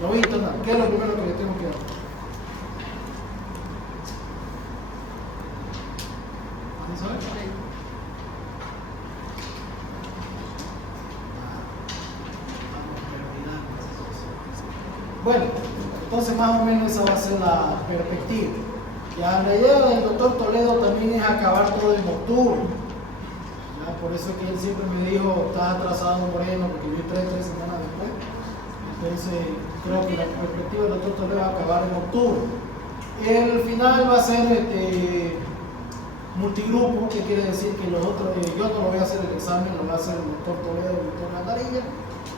Lo voy a internar. ¿Qué es lo primero que le tengo que dar? ¿Vamos a ver? Bueno, entonces más o menos esa va a ser la perspectiva. Ya la idea del doctor Toledo también es acabar todo en octubre. Ya, por eso es que él siempre me dijo, estás atrasado Moreno, porque yo entré 3 semanas después. Entonces creo que la perspectiva del doctor Toledo va a acabar en octubre. El final va a ser multigrupo, que quiere decir que los otros, yo no lo voy a hacer el examen, lo va a hacer el doctor Toledo y el doctor Natarilla.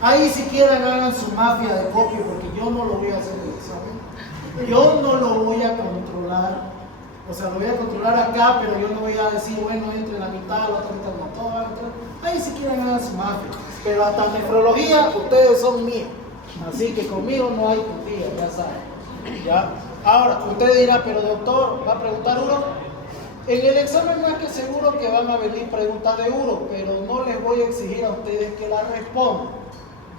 Ahí si quieren hagan su mafia de copio, porque yo no lo voy a hacer el examen. Yo no lo voy a controlar, o sea, lo voy a controlar acá, pero yo no voy a decir, bueno, entre la mitad, la otra mitad, no, todo va a entrar. Ahí si quieren hagan su mafia, pero hasta nefrología ustedes son míos, así que conmigo no hay putilla, ya saben. ¿Ya? Ahora, usted dirá, pero doctor, ¿va a preguntar uno? En el examen más que seguro que van a venir preguntas de uro, pero no les voy a exigir a ustedes que la respondan,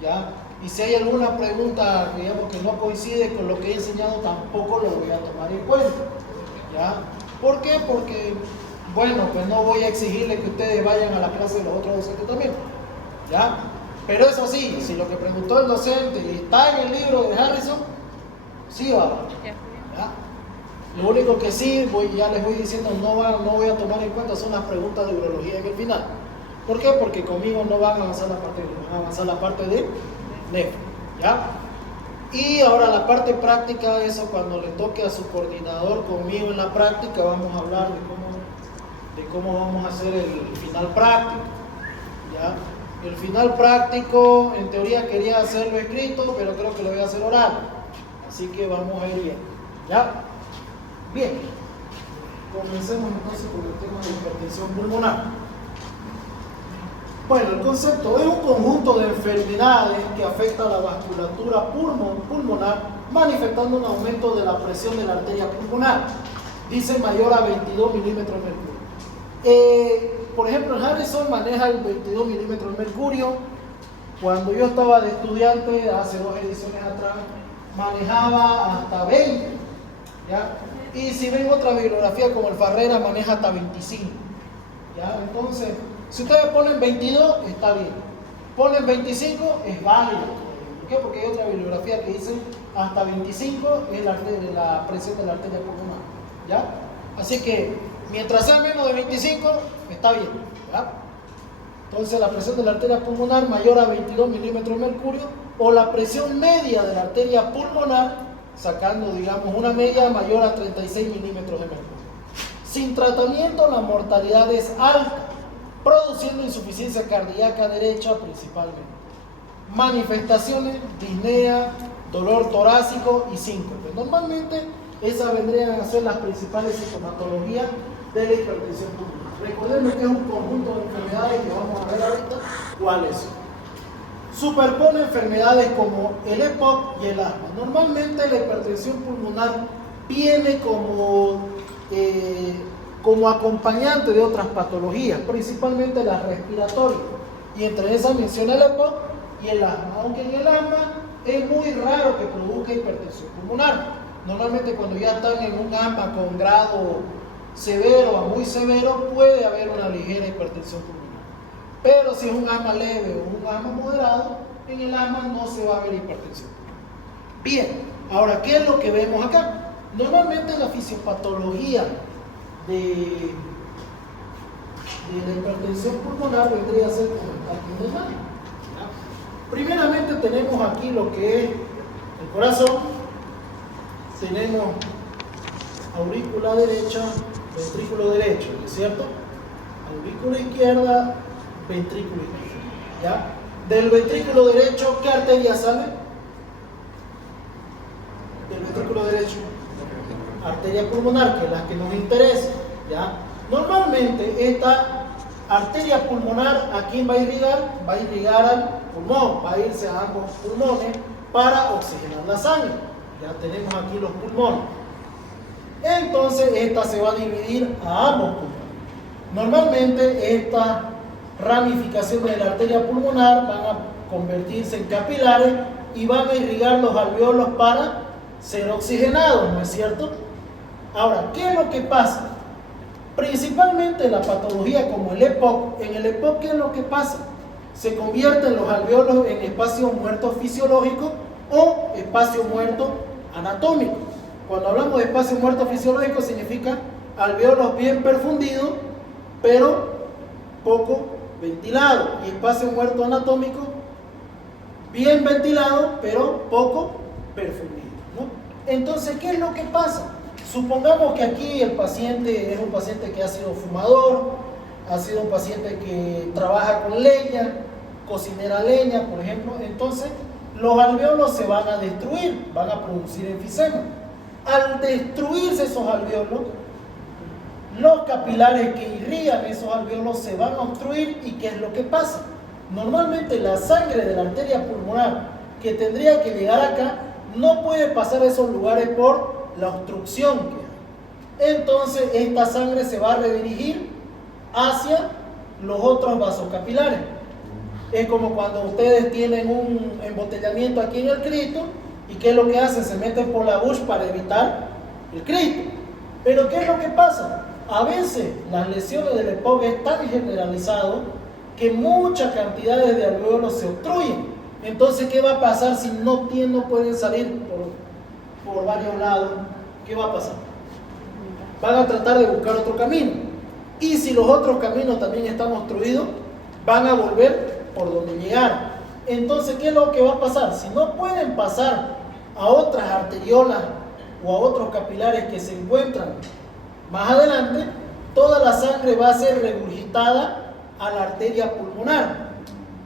¿ya? Y si hay alguna pregunta, digamos, que no coincide con lo que he enseñado, tampoco lo voy a tomar en cuenta, ¿ya? ¿Por qué? Porque, bueno, pues no voy a exigirle que ustedes vayan a la clase de los otros docentes también, ¿ya? Pero eso sí, si lo que preguntó el docente está en el libro de Harrison, sí va, ¿ya? Lo único que sí, ya les voy diciendo, no voy a tomar en cuenta son las preguntas de urología en el final. ¿Por qué? Porque conmigo no van a avanzar la parte de uro, van a avanzar la parte de nefro, ¿ya? Y ahora la parte práctica, eso cuando le toque a su coordinador conmigo en la práctica, vamos a hablar de cómo vamos a hacer el final práctico, ¿ya? El final práctico, en teoría quería hacerlo escrito, pero creo que lo voy a hacer oral, así que vamos a ir bien, ¿ya? Bien, comencemos entonces con el tema de hipertensión pulmonar. Bueno, el concepto es un conjunto de enfermedades que afecta a la vasculatura pulmonar, manifestando un aumento de la presión de la arteria pulmonar, dice mayor a 22 milímetros de mercurio. Por ejemplo, el Harrison maneja el 22 milímetros de mercurio. Cuando yo estaba de estudiante, hace 2 ediciones atrás, manejaba hasta 20, ¿ya? Y si ven otra bibliografía como el Farrera, maneja hasta 25, ¿ya? Entonces, si ustedes ponen 22, está bien. Ponen 25, es válido. ¿Por qué? Porque hay otra bibliografía que dice hasta 25 es la presión de la arteria pulmonar, ¿ya? Así que, mientras sea menos de 25, está bien, ¿ya? Entonces, la presión de la arteria pulmonar mayor a 22 milímetros de mercurio, o la presión media de la arteria pulmonar, sacando, digamos, una media mayor a 36 milímetros de mercurio. Sin tratamiento, la mortalidad es alta, produciendo insuficiencia cardíaca derecha principalmente. Manifestaciones, disnea, dolor torácico y síncope. Normalmente esas vendrían a ser las principales sintomatologías de la hipertensión pulmonar. Recordemos que es un conjunto de enfermedades que vamos a ver ahorita cuáles son. Superpone enfermedades como el EPOC y el asma. Normalmente la hipertensión pulmonar viene como acompañante de otras patologías, principalmente las respiratorias, y entre esas menciona el EPOC y el asma, aunque en el asma es muy raro que produzca hipertensión pulmonar. Normalmente cuando ya están en un asma con grado severo a muy severo, puede haber una ligera hipertensión pulmonar. Pero si es un asma leve o un asma moderado, en el asma no se va a ver hipertensión. Bien, ahora, ¿qué es lo que vemos acá? Normalmente la fisiopatología de la hipertensión pulmonar vendría a ser como el cálculo. Primeramente tenemos aquí lo que es el corazón, tenemos aurícula derecha, ventrículo derecho, ¿no es cierto? Aurícula izquierda, ventrículo izquierdo, ¿ya? Del ventrículo derecho, ¿qué arteria sale? Del ventrículo derecho, arteria pulmonar, que es la que nos interesa, ¿ya? Normalmente esta arteria pulmonar, ¿a quién va a irrigar? Va a irrigar al pulmón, va a irse a ambos pulmones para oxigenar la sangre. Ya tenemos aquí los pulmones. Entonces esta se va a dividir a ambos pulmones. Normalmente esta ramificación de la arteria pulmonar van a convertirse en capilares y van a irrigar los alveolos para ser oxigenados, ¿no es cierto? Ahora, ¿qué es lo que pasa? Principalmente la patología como el EPOC, en el EPOC, ¿qué es lo que pasa? Se convierten los alveolos en espacios muertos fisiológicos o espacio muerto anatómico. Cuando hablamos de espacio muerto fisiológico significa alveolos bien perfundidos, pero poco ventilado, y espacio muerto anatómico bien ventilado, pero poco perfundido, ¿no? Entonces, ¿qué es lo que pasa? Supongamos que aquí el paciente es un paciente que ha sido fumador, ha sido un paciente que trabaja con leña, cocinera leña, por ejemplo. Entonces, los alveolos se van a destruir, van a producir enfisema. Al destruirse esos alveolos, los capilares que irrigan esos alveolos se van a obstruir. ¿Y qué es lo que pasa? Normalmente la sangre de la arteria pulmonar que tendría que llegar acá no puede pasar a esos lugares por la obstrucción que hay. Entonces esta sangre se va a redirigir hacia los otros vasos capilares. Es como cuando ustedes tienen un embotellamiento aquí en el Cristo, y ¿qué es lo que hacen? Se meten por la bush para evitar el Cristo. Pero ¿qué es lo que pasa? A veces las lesiones del EPOC es tan generalizado que muchas cantidades de alveolos se obstruyen. Entonces, ¿qué va a pasar si no pueden salir por varios lados? ¿Qué va a pasar? Van a tratar de buscar otro camino. Y si los otros caminos también están obstruidos, van a volver por donde llegaron. Entonces, ¿qué es lo que va a pasar? Si no pueden pasar a otras arteriolas o a otros capilares que se encuentran más adelante, toda la sangre va a ser regurgitada a la arteria pulmonar.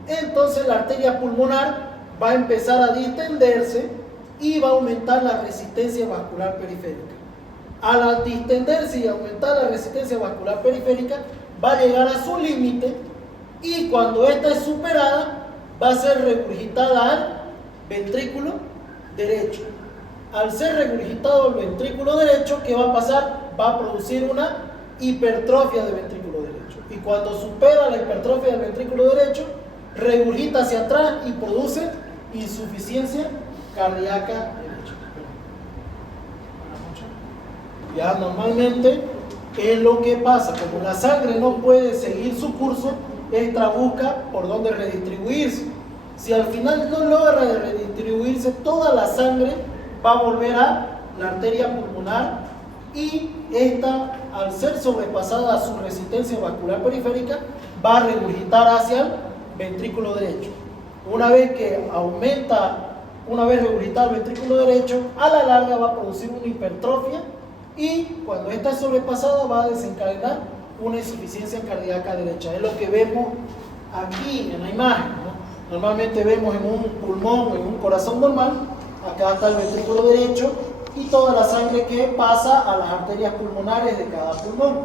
Entonces la arteria pulmonar va a empezar a distenderse y va a aumentar la resistencia vascular periférica. Al distenderse y aumentar la resistencia vascular periférica, va a llegar a su límite, y cuando esta es superada, va a ser regurgitada al ventrículo derecho. Al ser regurgitado al ventrículo derecho, ¿qué va a pasar? Va a producir una hipertrofia del ventrículo derecho. Y cuando supera la hipertrofia del ventrículo derecho, regurgita hacia atrás y produce insuficiencia cardíaca derecha. Ya normalmente es lo que pasa. Como la sangre no puede seguir su curso, esta busca por dónde redistribuirse. Si al final no logra redistribuirse, toda la sangre va a volver a la arteria pulmonar, y esta, al ser sobrepasada a su resistencia vascular periférica, va a regurgitar hacia el ventrículo derecho. Una vez regurgitado el ventrículo derecho, a la larga va a producir una hipertrofia, y cuando esta es sobrepasada va a desencadenar una insuficiencia cardíaca derecha. Es lo que vemos aquí en la imagen, ¿no? Normalmente vemos en un pulmón o en un corazón normal, acá está el ventrículo derecho y toda la sangre que pasa a las arterias pulmonares de cada pulmón.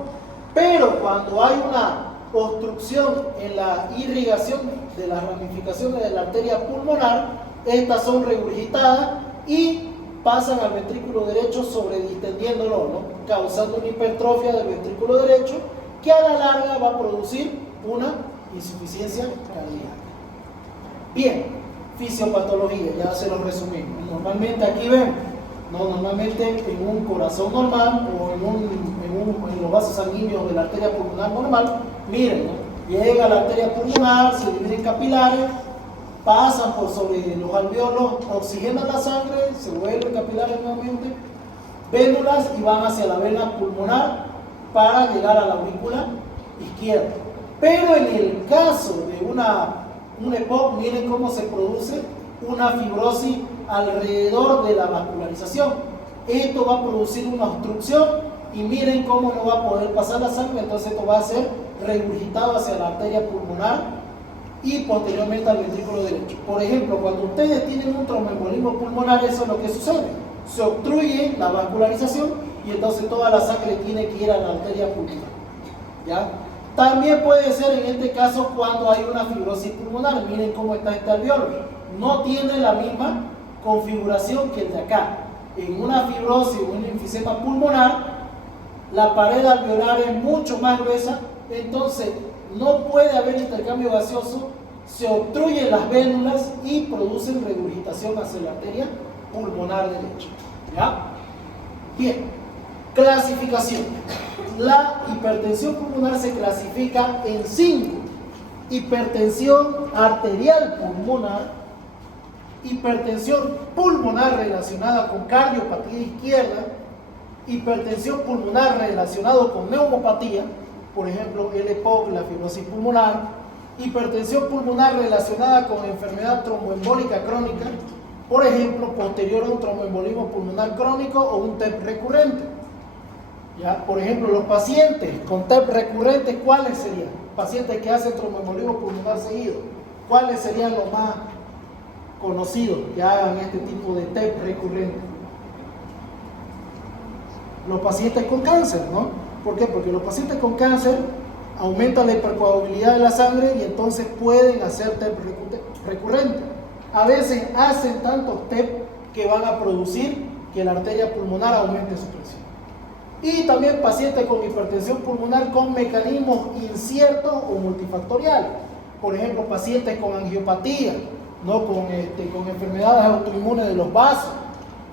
Pero cuando hay una obstrucción en la irrigación de las ramificaciones de la arteria pulmonar, estas son regurgitadas y pasan al ventrículo derecho sobredistendiéndolo, ¿no? Causando una hipertrofia del ventrículo derecho que a la larga va a producir una insuficiencia cardíaca. Bien, fisiopatología, ya se lo resumimos. Normalmente aquí vemos, ¿no? Normalmente en un corazón normal o en los vasos sanguíneos de la arteria pulmonar normal, miren, ¿no? Llega a la arteria pulmonar, se divide en capilares, pasan por sobre los alveolos, oxigenan la sangre, se vuelven capilares nuevamente, vénulas, y van hacia la vena pulmonar para llegar a la aurícula izquierda. Pero en el caso de un EPOC, miren cómo se produce una fibrosis alrededor de la vascularización. Esto va a producir una obstrucción y miren cómo no va a poder pasar la sangre. Entonces esto va a ser regurgitado hacia la arteria pulmonar y posteriormente al ventrículo derecho. Por ejemplo, cuando ustedes tienen un tromboembolismo pulmonar, eso es lo que sucede. Se obstruye la vascularización y entonces toda la sangre tiene que ir a la arteria pulmonar. ¿Ya? También puede ser en este caso cuando hay una fibrosis pulmonar. Miren cómo está este alveolo. No tiene la misma configuración que el de acá. En una fibrosis o un enfisema pulmonar, la pared alveolar es mucho más gruesa, entonces no puede haber intercambio gaseoso se obstruyen las vénulas y producen regurgitación hacia la arteria pulmonar derecha. ¿Ya? Bien, clasificación. La hipertensión pulmonar se clasifica en 5. Hipertensión arterial pulmonar, hipertensión pulmonar relacionada con cardiopatía izquierda, hipertensión pulmonar relacionada con neumopatía, por ejemplo el EPOC, la fibrosis pulmonar, hipertensión pulmonar relacionada con enfermedad tromboembólica crónica, por ejemplo posterior a un tromboembolismo pulmonar crónico o un TEP recurrente. ¿Ya? Por ejemplo, los pacientes con TEP recurrente, ¿cuáles serían? Pacientes que hacen tromboembolismo pulmonar seguido, ¿cuáles serían los más conocidos que hagan este tipo de TEP recurrente? Los pacientes con cáncer, ¿no? ¿Por qué? Porque los pacientes con cáncer aumentan la hipercoagulabilidad de la sangre y entonces pueden hacer TEP recurrente. A veces hacen tantos TEP que van a producir que la arteria pulmonar aumente su presión. Y también pacientes con hipertensión pulmonar con mecanismos inciertos o multifactoriales. Por ejemplo, pacientes con angiopatía, ¿no? con enfermedades autoinmunes de los vasos,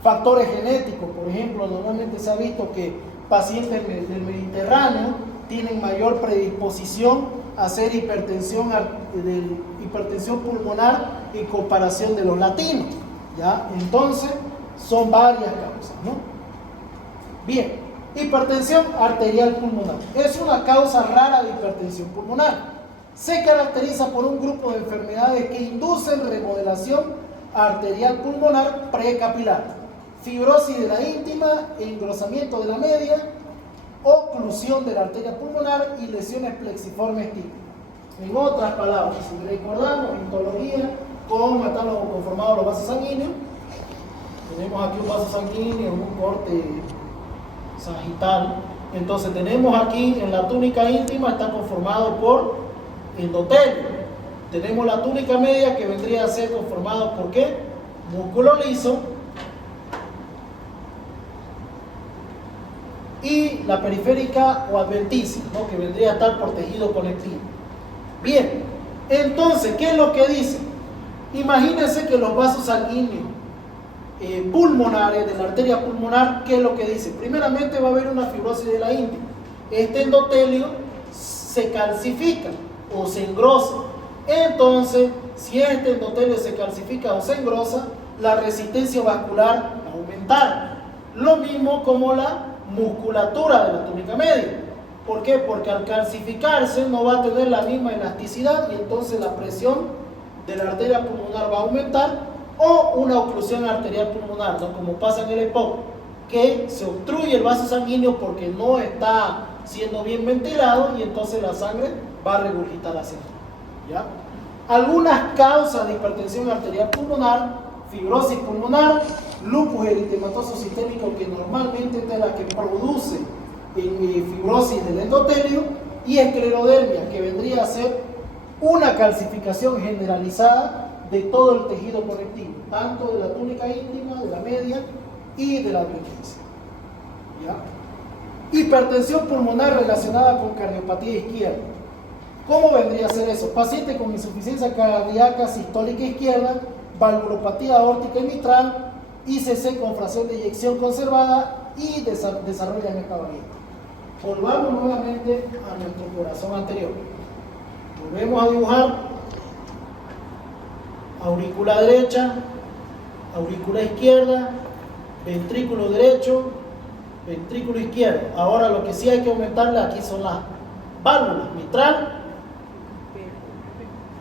factores genéticos. Por ejemplo, normalmente se ha visto que pacientes del Mediterráneo tienen mayor predisposición a hacer hipertensión pulmonar en comparación de los latinos. ¿Ya? Entonces, son varias causas, ¿no? Bien. Hipertensión arterial pulmonar. Es una causa rara de hipertensión pulmonar. Se caracteriza por un grupo de enfermedades que inducen remodelación arterial pulmonar precapilar, fibrosis de la íntima, engrosamiento de la media, oclusión de la arteria pulmonar y lesiones plexiformes típicas. En otras palabras, si recordamos histología, cómo están conformados los vasos sanguíneos, tenemos aquí un vaso sanguíneo, un corte sagital. Entonces tenemos aquí en la túnica íntima, está conformado por endotelio. Tenemos la túnica media que vendría a ser conformado por ¿qué? Músculo liso. Y la periférica o adventicia, ¿no? Que vendría a estar por tejido conectivo. Bien, entonces, ¿qué es lo que dice? Imagínense que los vasos sanguíneos pulmonares, de la arteria pulmonar, ¿qué es lo que dice? Primeramente va a haber una fibrosis de la íntima. Este endotelio se calcifica o se engrosa. Entonces, si este endotelio se calcifica o se engrosa, la resistencia vascular va a aumentar. Lo mismo como la musculatura de la túnica media. ¿Por qué? Porque al calcificarse no va a tener la misma elasticidad y entonces la presión de la arteria pulmonar va a aumentar, o una oclusión arterial pulmonar, ¿no? Como pasa en el EPOC, que se obstruye el vaso sanguíneo porque no está siendo bien ventilado y entonces la sangre va a regurgitar hacia afuera. ¿Ya? Algunas causas de hipertensión arterial pulmonar: fibrosis pulmonar, lupus eritematoso sistémico, que normalmente es la que produce fibrosis del endotelio, y esclerodermia, que vendría a ser una calcificación generalizada de todo el tejido conectivo, tanto de la túnica íntima, de la media y de la adventicia. ¿Ya? Hipertensión pulmonar relacionada con cardiopatía izquierda. ¿Cómo vendría a ser eso? Paciente con insuficiencia cardíaca sistólica izquierda, valvulopatía aórtica y mitral, ICC con fracción de eyección conservada y desarrollan esta variante. Volvamos nuevamente a nuestro corazón anterior. Volvemos a dibujar aurícula derecha, aurícula izquierda, ventrículo derecho, ventrículo izquierdo. Ahora lo que sí hay que aumentarle aquí son las válvulas mitral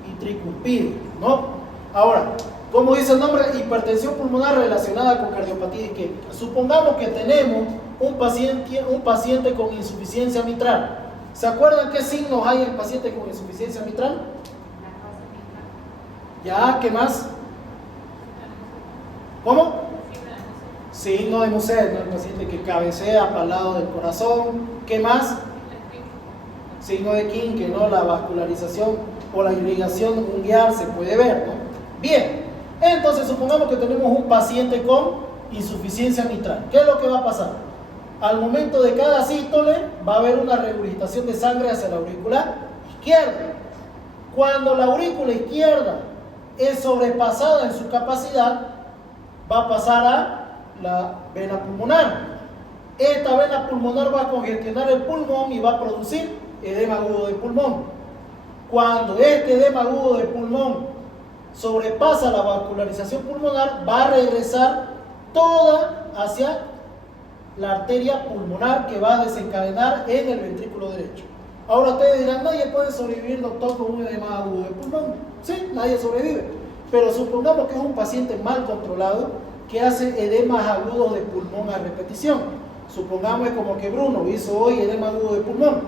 y tricuspide, ¿no? Ahora, como dice el nombre, hipertensión pulmonar relacionada con cardiopatía isquémica. Supongamos que tenemos un paciente con insuficiencia mitral. ¿Se acuerdan qué signos hay en el paciente con insuficiencia mitral? ¿Ya? ¿Qué más? ¿Cómo? Signo de Muset, ¿no? El paciente que cabecea para el lado del corazón. ¿Qué más? Signo de Kinke, ¿no? La vascularización o la irrigación ungueal se puede ver, ¿no? Bien, entonces supongamos que tenemos un paciente con insuficiencia mitral. ¿Qué es lo que va a pasar? Al momento de cada sístole va a haber una regurgitación de sangre hacia la aurícula izquierda. Cuando la aurícula izquierda es sobrepasada en su capacidad, va a pasar a la vena pulmonar. Esta vena pulmonar va a congestionar el pulmón y va a producir edema agudo de pulmón. Cuando este edema agudo de pulmón sobrepasa la vascularización pulmonar, va a regresar toda hacia la arteria pulmonar que va a desencadenar en el ventrículo derecho. Ahora ustedes dirán, nadie puede sobrevivir, doctor, con un edema agudo de pulmón. Sí, nadie sobrevive. Pero supongamos que es un paciente mal controlado que hace edemas agudos de pulmón a repetición. Supongamos como que Bruno hizo hoy edema agudo de pulmón.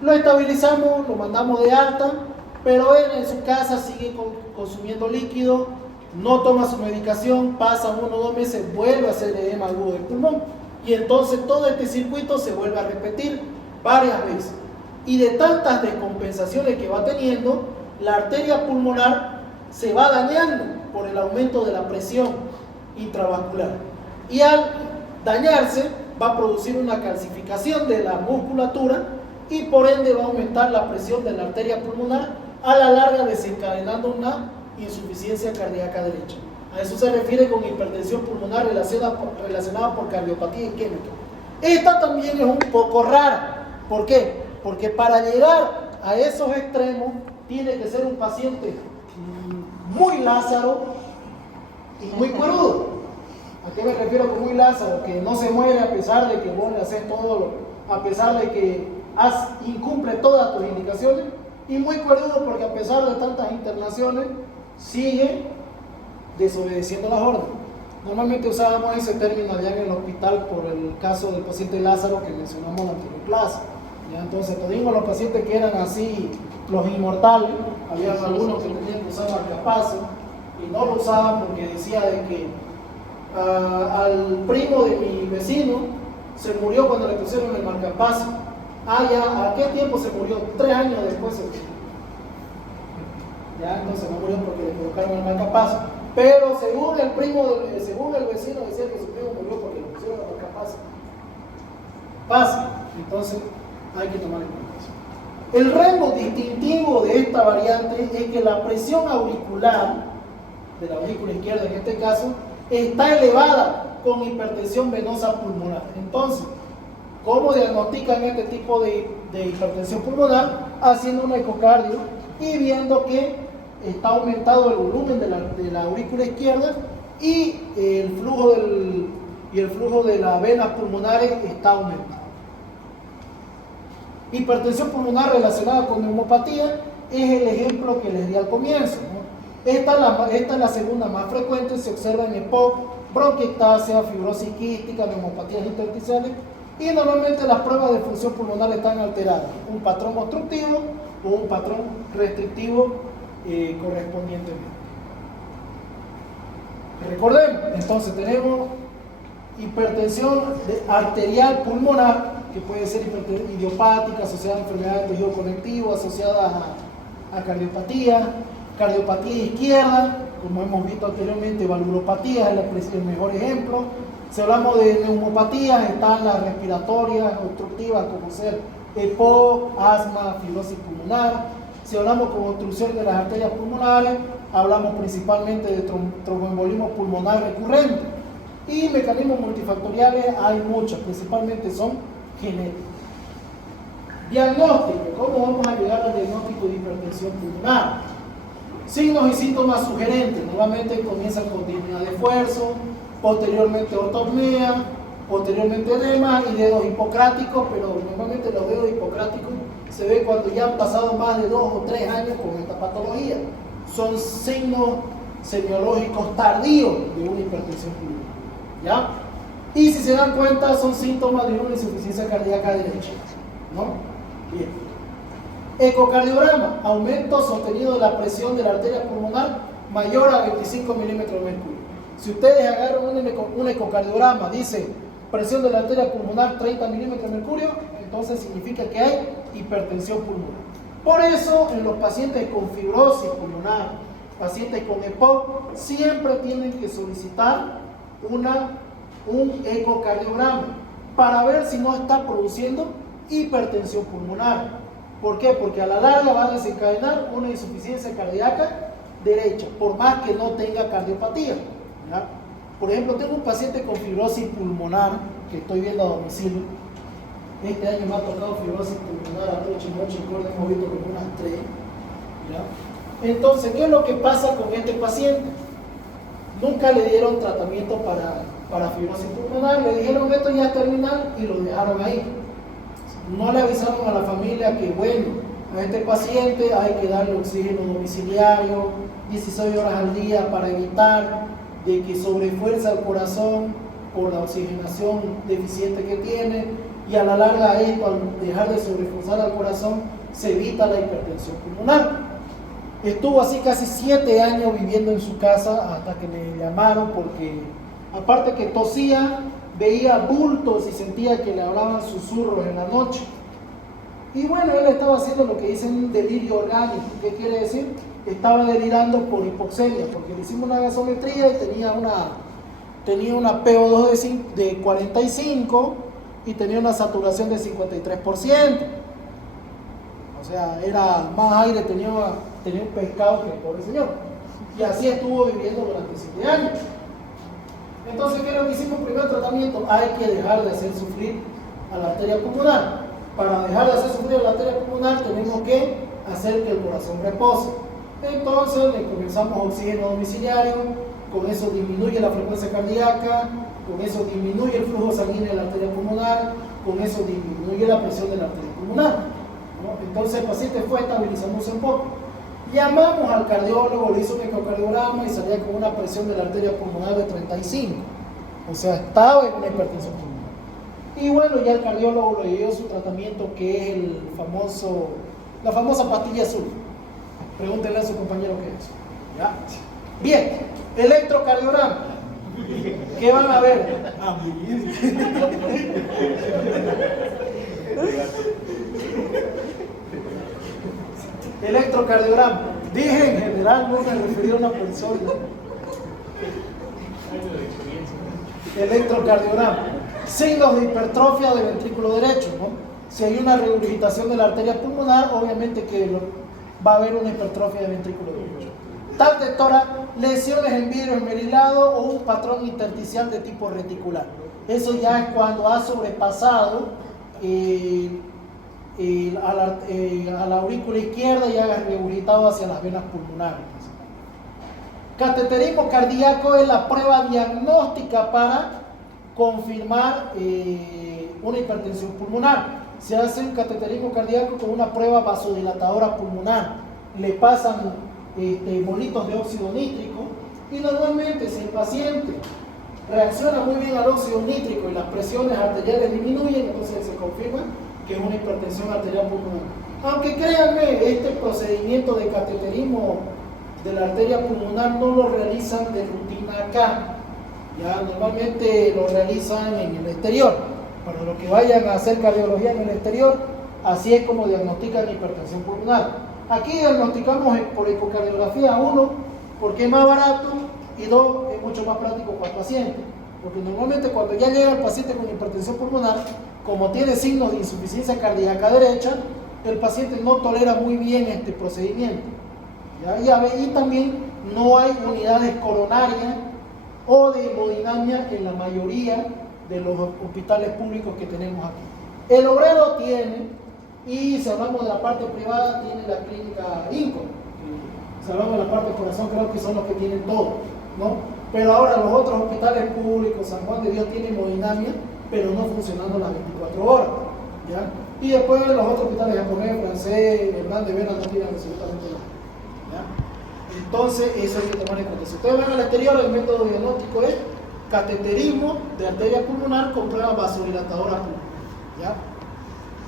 Lo estabilizamos, lo mandamos de alta, pero él en su casa sigue consumiendo líquido, no toma su medicación, pasa 1 o 2 meses, vuelve a hacer edema agudo de pulmón. Y entonces todo este circuito se vuelve a repetir varias veces. Y de tantas descompensaciones que va teniendo, la arteria pulmonar se va dañando por el aumento de la presión intravascular. Y al dañarse, va a producir una calcificación de la musculatura y por ende va a aumentar la presión de la arteria pulmonar, a la larga desencadenando una insuficiencia cardíaca derecha. A eso se refiere con hipertensión pulmonar relacionada por cardiopatía isquémica. Esta también es un poco rara. ¿Por qué? Porque para llegar a esos extremos tiene que ser un paciente muy Lázaro y muy cuerudo. ¿A qué me refiero con muy Lázaro? Que no se muere a pesar de que vos le haces todo, a pesar de que incumple todas tus indicaciones, y muy cuerudo porque a pesar de tantas internaciones sigue desobedeciendo las órdenes. Normalmente usábamos ese término allá en el hospital por el caso del paciente Lázaro que mencionamos en la anterior clase. ¿Ya? Entonces, tuvimos los pacientes que eran así, los inmortales, había algunos que tenían que usar marcapaso y no lo usaban porque decía de que al primo de mi vecino se murió cuando le pusieron el marcapaso. ¿A qué tiempo se murió? 3 años después se murió. Ya, entonces no murió porque le colocaron el marcapaso. Pero según el vecino decía que su primo murió porque le pusieron el marcapaso. Pasa. Entonces hay que tomar en cuenta eso. El rasgo distintivo de esta variante es que la presión auricular, de la aurícula izquierda en este caso, está elevada con hipertensión venosa pulmonar. Entonces, ¿cómo diagnostican este tipo de hipertensión pulmonar? Haciendo un ecocardio y viendo que está aumentado el volumen de la aurícula izquierda y el flujo de las venas pulmonares está aumentado. Hipertensión pulmonar relacionada con neumopatía es el ejemplo que les di al comienzo, ¿no? Esta es la segunda más frecuente, se observa en EPOC, bronquiectasia, fibrosis quística, neumopatías intersticiales, y normalmente las pruebas de función pulmonar están alteradas, un patrón obstructivo o un patrón restrictivo correspondientemente. Recordemos, entonces tenemos hipertensión arterial pulmonar, que puede ser idiopática, asociada a enfermedades del tejido conectivo, asociada a cardiopatía izquierda, como hemos visto anteriormente, valvulopatía es el mejor ejemplo. Si hablamos de neumopatías, están las respiratorias obstructivas, como ser EPOC, asma, fibrosis pulmonar. Si hablamos con obstrucción de las arterias pulmonares, hablamos principalmente de tromboembolismo pulmonar recurrente. Y mecanismos multifactoriales hay muchos, principalmente son genéticos. Diagnóstico. ¿Cómo vamos a llegar al diagnóstico de hipertensión pulmonar? Signos y síntomas sugerentes. Nuevamente comienzan con disnea de esfuerzo, posteriormente ortopnea, posteriormente edema y dedos hipocráticos, pero normalmente los dedos hipocráticos se ven cuando ya han pasado más de 2 o 3 años con esta patología. Son signos semiológicos tardíos de una hipertensión pulmonar. ¿Ya? Y si se dan cuenta, son síntomas de una insuficiencia cardíaca derecha, ¿no? Bien. Ecocardiograma, aumento sostenido de la presión de la arteria pulmonar mayor a 25 milímetros de mercurio. Si ustedes agarran un ecocardiograma, dice presión de la arteria pulmonar 30 milímetros de mercurio, entonces significa que hay hipertensión pulmonar. Por eso, en los pacientes con fibrosis pulmonar, pacientes con EPOC, siempre tienen que solicitar un ecocardiograma para ver si no está produciendo hipertensión pulmonar. ¿Por qué? Porque a la larga va a desencadenar una insuficiencia cardíaca derecha, por más que no tenga cardiopatía, ¿ya? Por ejemplo, tengo un paciente con fibrosis pulmonar que estoy viendo a domicilio. Este año me ha tocado fibrosis pulmonar a noche, hemos visto como unas 3, ¿ya? Entonces, ¿qué es lo que pasa con este paciente? Nunca le dieron tratamiento para fibrosis pulmonar, le dijeron esto ya es terminal y lo dejaron ahí. No le avisaron a la familia que, bueno, a este paciente hay que darle oxígeno domiciliario 16 horas al día para evitar de que sobrefuerza el corazón por la oxigenación deficiente que tiene, y a la larga esto, al dejar de sobreforzar al corazón, se evita la hipertensión pulmonar. Estuvo así casi 7 años viviendo en su casa hasta que le llamaron, porque aparte que tosía, veía bultos y sentía que le hablaban susurros en la noche. Y bueno, él estaba haciendo lo que dicen un delirio orgánico. ¿Qué quiere decir? Estaba delirando por hipoxemia, porque le hicimos una gasometría y tenía una PO2 de 45 y tenía una saturación de 53%. O sea, era más aire, tenía un pescado que el pobre señor. Y así estuvo viviendo durante 7 años. Entonces, ¿qué es lo que hicimos? Primer tratamiento, hay que dejar de hacer sufrir a la arteria pulmonar. Para dejar de hacer sufrir a la arteria pulmonar tenemos que hacer que el corazón repose. Entonces le comenzamos oxígeno domiciliario, con eso disminuye la frecuencia cardíaca, con eso disminuye el flujo sanguíneo de la arteria pulmonar, con eso disminuye la presión de la arteria pulmonar, ¿no? Entonces el paciente fue estabilizándose un poco. Llamamos al cardiólogo, le hizo un ecocardiograma y salía con una presión de la arteria pulmonar de 35. O sea, estaba en una hipertensión pulmonar. Y bueno, ya el cardiólogo le dio su tratamiento, que es la famosa pastilla azul. Pregúntenle a su compañero qué es. ¿Ya? Bien, electrocardiograma. ¿Qué van a ver? Electrocardiograma. Dije en general, no me referí a una persona. Electrocardiograma. Signos de hipertrofia del ventrículo derecho, ¿no? Si hay una regurgitación de la arteria pulmonar, obviamente que va a haber una hipertrofia del ventrículo derecho. Tal de tórax, lesiones en vidrio esmerilado o un patrón intersticial de tipo reticular. Eso ya es cuando ha sobrepasado a la aurícula izquierda y ha regurgitado hacia las venas pulmonares. Cateterismo cardíaco es la prueba diagnóstica para confirmar una hipertensión pulmonar. Se hace un cateterismo cardíaco con una prueba vasodilatadora pulmonar. Le pasan bolitos de óxido nítrico y normalmente si el paciente reacciona muy bien al óxido nítrico y las presiones arteriales disminuyen, entonces se confirma que es una hipertensión arterial pulmonar. Aunque créanme, este procedimiento de cateterismo de la arteria pulmonar no lo realizan de rutina acá. Ya normalmente lo realizan en el exterior. Para los que vayan a hacer cardiología en el exterior, así es como diagnostican hipertensión pulmonar. Aquí diagnosticamos por ecocardiografía, 1, porque es más barato, y 2, es mucho más práctico para el paciente. Porque normalmente cuando ya llega el paciente con hipertensión pulmonar, como tiene signos de insuficiencia cardíaca derecha, el paciente no tolera muy bien este procedimiento. ¿Ya? Y también no hay unidades coronarias o de hemodinamia en la mayoría de los hospitales públicos que tenemos aquí. El obrero tiene, y si hablamos de la parte privada, tiene la clínica INCO. Si hablamos de la parte del corazón, creo que son los que tienen todo, ¿no? Pero ahora los otros hospitales públicos, San Juan de Dios tiene hemodinamia, pero no funcionando las 24 horas, ¿ya? Y después los otros hospitales japonés, francés, Hernández Vera no tienen absolutamente nada, ¿ya? Entonces eso hay que tomar en cuenta. Si ustedes ven al exterior, el método diagnóstico es cateterismo de arteria pulmonar con prueba vasodilatadora pulmonar, ¿ya?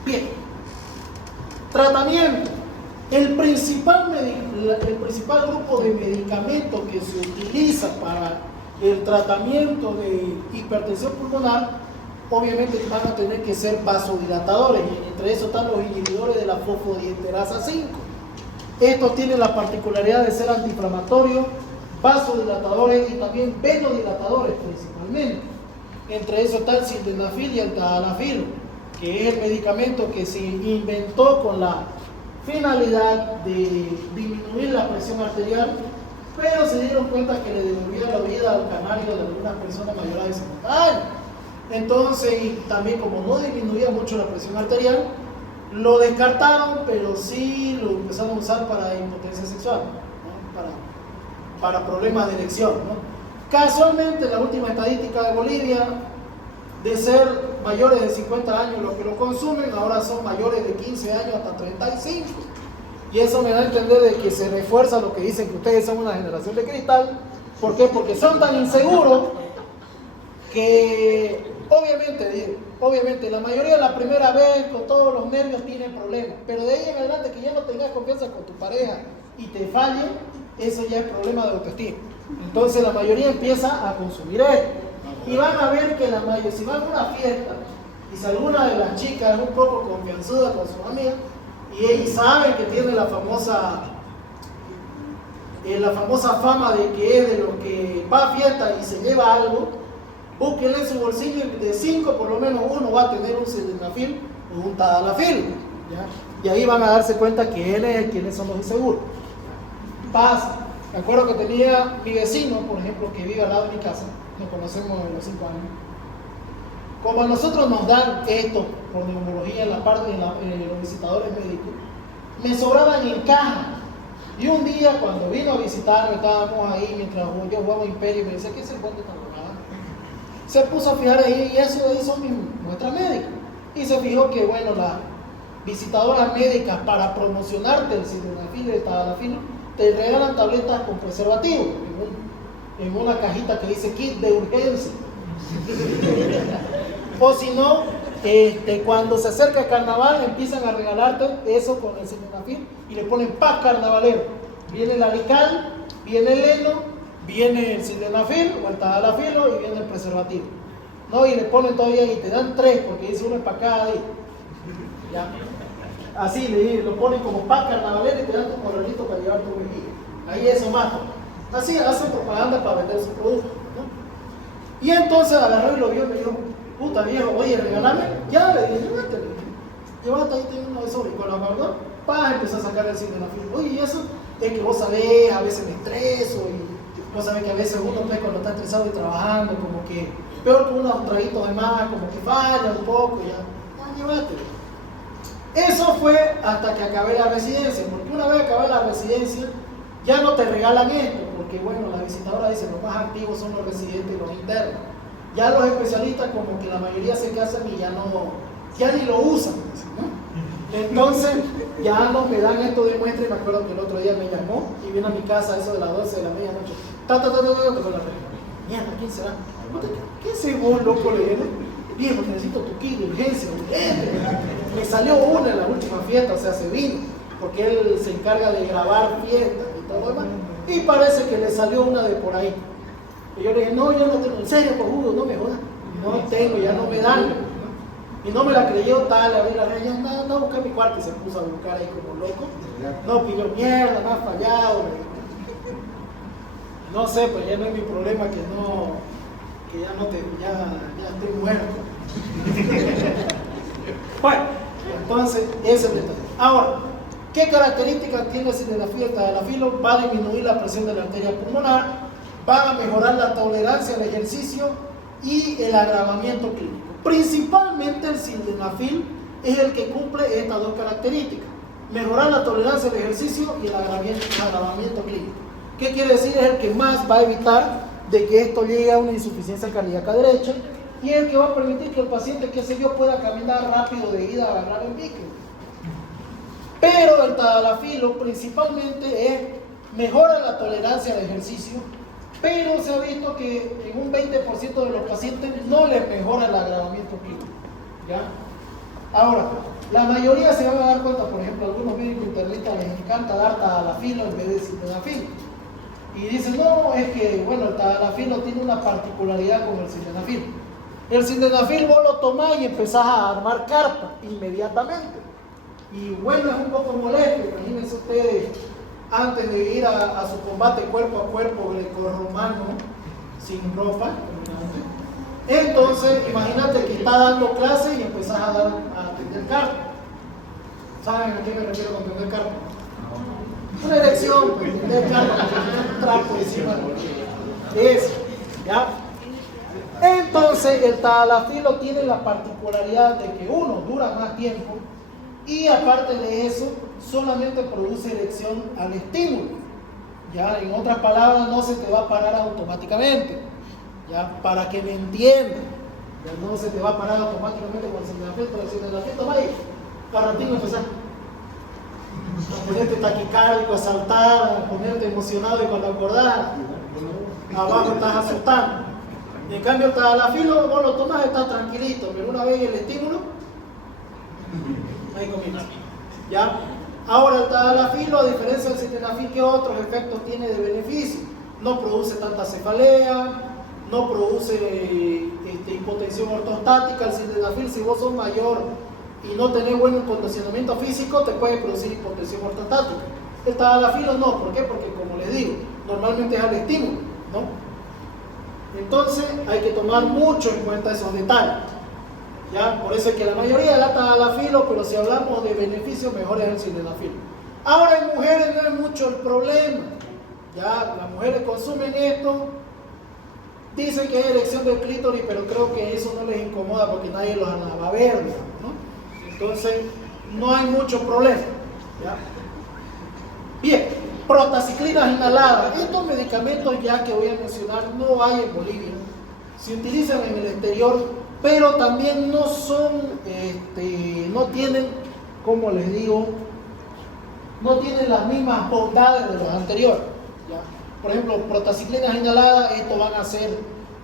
Bien. Tratamiento. El principal grupo de medicamentos que se utiliza para el tratamiento de hipertensión pulmonar, obviamente van a tener que ser vasodilatadores, y entre eso están los inhibidores de la fosfodiesterasa 5. Estos tienen la particularidad de ser antiinflamatorios, vasodilatadores y también venodilatadores principalmente. Entre eso está el sildenafil y el tadalafil. que es el medicamento que se inventó con la finalidad de disminuir la presión arterial, pero se dieron cuenta que le devolvía la vida al canario de algunas personas mayores de 50 años. Entonces, y también como no disminuía mucho la presión arterial, lo descartaron, pero sí lo empezaron a usar para impotencia sexual, ¿no? para problemas de erección, ¿no? Casualmente, la última estadística de Bolivia, de ser mayores de 50 años los que lo consumen, ahora son mayores de 15 años hasta 35. Y eso me da a entender de que se refuerza lo que dicen que ustedes son una generación de cristal. ¿Por qué? Porque son tan inseguros que obviamente la mayoría la primera vez con todos los nervios tienen problemas, pero de ahí en adelante que ya no tengas confianza con tu pareja y te falle, eso ya es problema de autoestima. Entonces la mayoría empieza a consumir esto y van a ver que la mayoría, si van a una fiesta y si alguna de las chicas es un poco confianzuda con sus amigas y saben que tiene la famosa fama de que es de lo que va a fiesta y se lleva algo, búsquenle en su bolsillo y de 5 por lo menos uno va a tener un sildenafil o un tadalafil, ¿ya? Y ahí van a darse cuenta quiénes son los inseguros. Pasa. Me acuerdo que tenía mi vecino, por ejemplo, que vive al lado de mi casa, nos conocemos de los 5 años. Como a nosotros nos dan esto por neumología en la parte de los visitadores médicos, me sobraban en caja. Y un día cuando vino a visitarme, estábamos ahí mientras yo jugaba Imperio y me dice, ¿qué es el bote tan raro? Se puso a fijar ahí y eso de ahí son mis muestras médicas. Y se fijó que, bueno, las visitadoras médicas para promocionarte el sildenafil y el tadalafil te regalan tabletas con preservativo en una cajita que dice kit de urgencia. O si no, cuando se acerca el carnaval empiezan a regalarte eso con el sildenafil y le ponen pack carnavalero. Viene el alical, viene el heno, viene el sildenafil o el tadalafilo y viene el preservativo, ¿no? Y le ponen todavía y te dan 3 porque dice uno para cada día, ¿ya? Así lo ponen como pack carnavalero y te dan tu corralito para llevar tu vejiga. Ahí eso mata. Así hacen propaganda para vender su producto, ¿no? Y entonces agarró y lo vio y me dijo, puta viejo, oye, regálame. Ya, le dije, llévate ahí, tengo uno de esos. Y con la verdad, empezó a sacar el sildenafil. Oye, y eso es que vos sabés, a veces me estreso y vos sabés que a veces uno pues, cuando está estresado y trabajando, como que peor que unos traguitos de más, como que falla un poco, ya, llévate. Eso fue hasta que acabé la residencia, porque una vez acabé la residencia, ya no te regalan esto, porque bueno, la visitadora dice, los más activos son los residentes y los internos. Ya los especialistas como que la mayoría se casan y ya ni lo usan, ¿no? Entonces, ya no me dan esto de muestra y me acuerdo que el otro día me llamó y vino a mi casa a eso de las 12 de la medianoche. Con la mierda, ¿quién será? ¿Qué se vos, loco, le viene? Viejo, necesito tu kit de urgencia, urgente. Me salió una en la última fiesta, o sea, se vino, porque él se encarga de grabar fiestas y todo lo demás, y parece que le salió una de por ahí. Y yo le dije, no, yo no tengo, en serio, cojudo, no me jodas, no tengo, ya no me dan, ¿no? Y no me la creyó tal, abrí la raya, no, busqué mi cuarto y se puso a buscar ahí como loco. No, pidió mierda, me ha fallado. No sé, pues ya no es mi problema que ya estoy muerto. Bueno, entonces, ese es el detalle. Ahora, ¿qué características tiene el sildenafil? El tadalafilo va a disminuir la presión de la arteria pulmonar, va a mejorar la tolerancia al ejercicio y el agravamiento clínico. Principalmente el sildenafil es el que cumple estas dos características: mejorar la tolerancia al ejercicio y el agravamiento clínico. ¿Qué quiere decir? Es el que más va a evitar de que esto llegue a una insuficiencia cardíaca derecha y es el que va a permitir que el paciente, qué sé yo, pueda caminar rápido de ida a agarrar el micro. Pero el tadalafilo principalmente mejora la tolerancia al ejercicio, pero se ha visto que en un 20% de los pacientes no les mejora el agravamiento clínico, ¿ya? Ahora, la mayoría se van a dar cuenta, por ejemplo, algunos médicos internistas les encanta dar tadalafilo en vez de sildenafil. Y dicen, no, es que, bueno, el tadalafilo tiene una particularidad con el sildenafil. El sildenafil vos lo tomás y empezás a armar carpa inmediatamente. Y bueno, es un poco molesto. Imagínense ustedes, antes de ir a su combate cuerpo a cuerpo grecorromano, sin ropa, Entonces, imagínate que está dando clase y empezás a atender cartas. ¿Saben a qué me refiero con atender cartas? Una erección, pues, atender cartas, un trapo encima de eso, ¿ya? Entonces, el tadalafilo tiene la particularidad de que uno, dura más tiempo y aparte de eso, solamente produce erección al estímulo. Ya, en otras palabras, no se te va a parar automáticamente. Ya, para que me entiendan, ya no se te va a parar automáticamente con el sildenafil, pero el sildenafil va a ir. Al ratito empezar a ponerte taquicárdico, a saltar, a ponerte emocionado y cuando acordás, abajo estás asustando. Y en cambio el tadalafilo, vos lo tomás, estás tranquilito, pero una vez el estímulo, ahí comienza. ¿Ya? Ahora el tadalafilo, a diferencia del sildenafil, ¿qué otros efectos tiene de beneficio? No produce tanta cefalea, no produce hipotensión ortostática. El sildenafil, si vos sos mayor y no tenés buen condicionamiento físico, te puede producir hipotensión ortostática. El tadalafilo no, ¿por qué? Porque como les digo, normalmente es al estímulo, ¿no? Entonces hay que tomar mucho en cuenta esos detalles. ¿Ya? Por eso es que la mayoría da tadalafilo, pero si hablamos de beneficios, mejor es el sildenafil. Ahora en mujeres no es mucho el problema. Ya, las mujeres consumen esto, dicen que hay erección del clítoris, pero creo que eso no les incomoda porque nadie los va a ver, ¿no? Entonces no hay mucho problema. ¿Ya? Bien, prostaciclinas inhaladas. Estos medicamentos ya que voy a mencionar no hay en Bolivia, se utilizan en el exterior, pero también no son, no tienen, como les digo, no tienen las mismas bondades de los anteriores. ¿Ya? Por ejemplo, prostaciclinas inhaladas, estos van a ser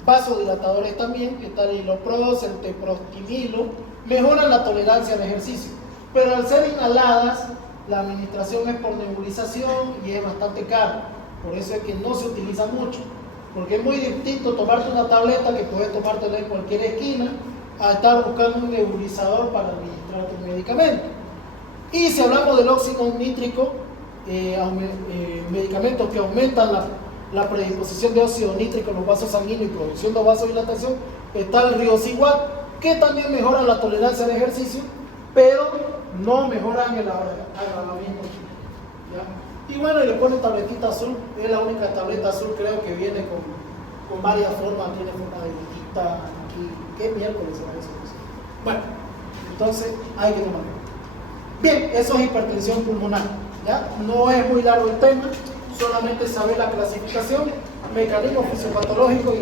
vasodilatadores también, está el hilopros, el teprostimilo, mejoran la tolerancia al ejercicio, pero al ser inhaladas, la administración es por nebulización y es bastante caro, por eso es que no se utiliza mucho. Porque es muy distinto tomarte una tableta que puedes tomártela en cualquier esquina a estar buscando un nebulizador para administrar tu medicamento. Y si hablamos del óxido nítrico, medicamentos que aumentan la predisposición de óxido nítrico en los vasos sanguíneos y producción de vasodilatación, está el riociguat, que también mejora la tolerancia al ejercicio, pero no mejoran el agravamiento. ¿Ya? Y bueno, y le ponen tabletita azul, es la única tableta azul creo que viene con varias formas, tiene forma de hojita, aquí, ¿qué miércoles será eso? Bueno, entonces hay que tomarlo. Bien, eso es hipertensión pulmonar, ¿ya? No es muy largo el tema, solamente saber la clasificación, mecanismo fisiopatológico y